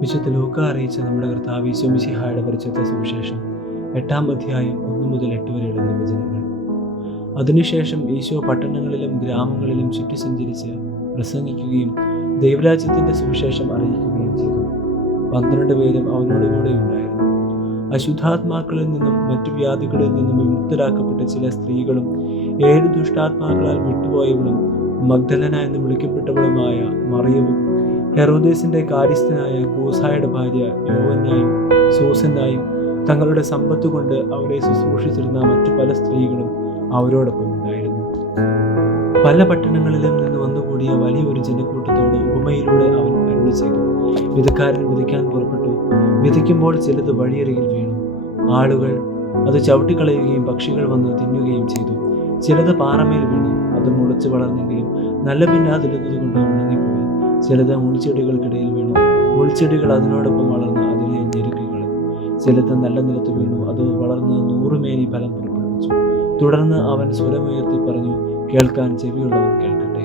വിശുദ്ധ ലൂക്ക അറിയിച്ച നമ്മുടെ കർത്താവ് ഈശോ മിശിഹായുടെ പരിശുദ്ധ സുവിശേഷം 8-ാം അധ്യായം 1 മുതൽ 8 വരെയുള്ള തിരുവചനങ്ങൾ. അതിനുശേഷം ഈശോ പട്ടണങ്ങളിലും ഗ്രാമങ്ങളിലും ചുറ്റി സഞ്ചരിച്ച് പ്രസംഗിക്കുകയും ദൈവരാജ്യത്തിന്റെ സുവിശേഷം അറിയിക്കുകയും ചെയ്തു. 12 പേരും അവനോടുകൂടെ ഉണ്ടായിരുന്നു. അശുദ്ധാത്മാക്കളിൽ നിന്നും മറ്റു വ്യാധികളിൽ നിന്നും വിമുക്തരാക്കപ്പെട്ട ചില സ്ത്രീകളും 7 ദുഷ്ടാത്മാക്കളാൽ വിട്ടുപോയവളും മഗ്ദലന എന്ന് വിളിക്കപ്പെട്ടവളുമായ മറിയവും ഹെറോദേസിന്റെ കാര്യസ്ഥനായ കൂസായുടെ ഭാര്യ യോവന്നായും സൂസന്നായും തങ്ങളുടെ സമ്പത്ത് കൊണ്ട് അവരെ ശുശ്രൂഷിച്ചിരുന്ന മറ്റു പല സ്ത്രീകളും അവരോടൊപ്പം ഉണ്ടായിരുന്നു. പല പട്ടണങ്ങളിലും നിന്ന് വന്നുകൂടിയ വലിയൊരു ജനക്കൂട്ടത്തോട് ഉപമയിലൂടെ അവൻ അരുളി ചെയ്തു. വിതക്കാരൻ വിതയ്ക്കാൻ പുറപ്പെട്ടു. വിതയ്ക്കുമ്പോൾ ചിലത് വഴിയരികിൽ വീണു. ആളുകൾ അത് ചവിട്ടിക്കളയുകയും പക്ഷികൾ വന്ന് തിന്നുകയും ചെയ്തു. ചിലത് പാറമേൽ വീണു. അത് മുളച്ചു വളർന്നെങ്കിലും നല്ല പിന്നാതിരുന്നത് കൊണ്ട് ഉണങ്ങിപ്പോയി. ചിലത് മുൾച്ചെടികൾക്കിടയിൽ വീണു. മുൾച്ചെടികൾ അതിനോടൊപ്പം വളർന്ന് അതിനെ ഞെരുക്കിക്കളഞ്ഞു. ചിലത് നല്ല നിലത്ത് വീണു. അത് വളർന്ന് 100 മേനി ഫലം പുറപ്പെടുവിച്ചു. തുടർന്ന് അവൻ സ്വരമുയർത്തി പറഞ്ഞു, കേൾക്കാൻ ചെവിയുള്ളവൻ കേൾക്കട്ടെ.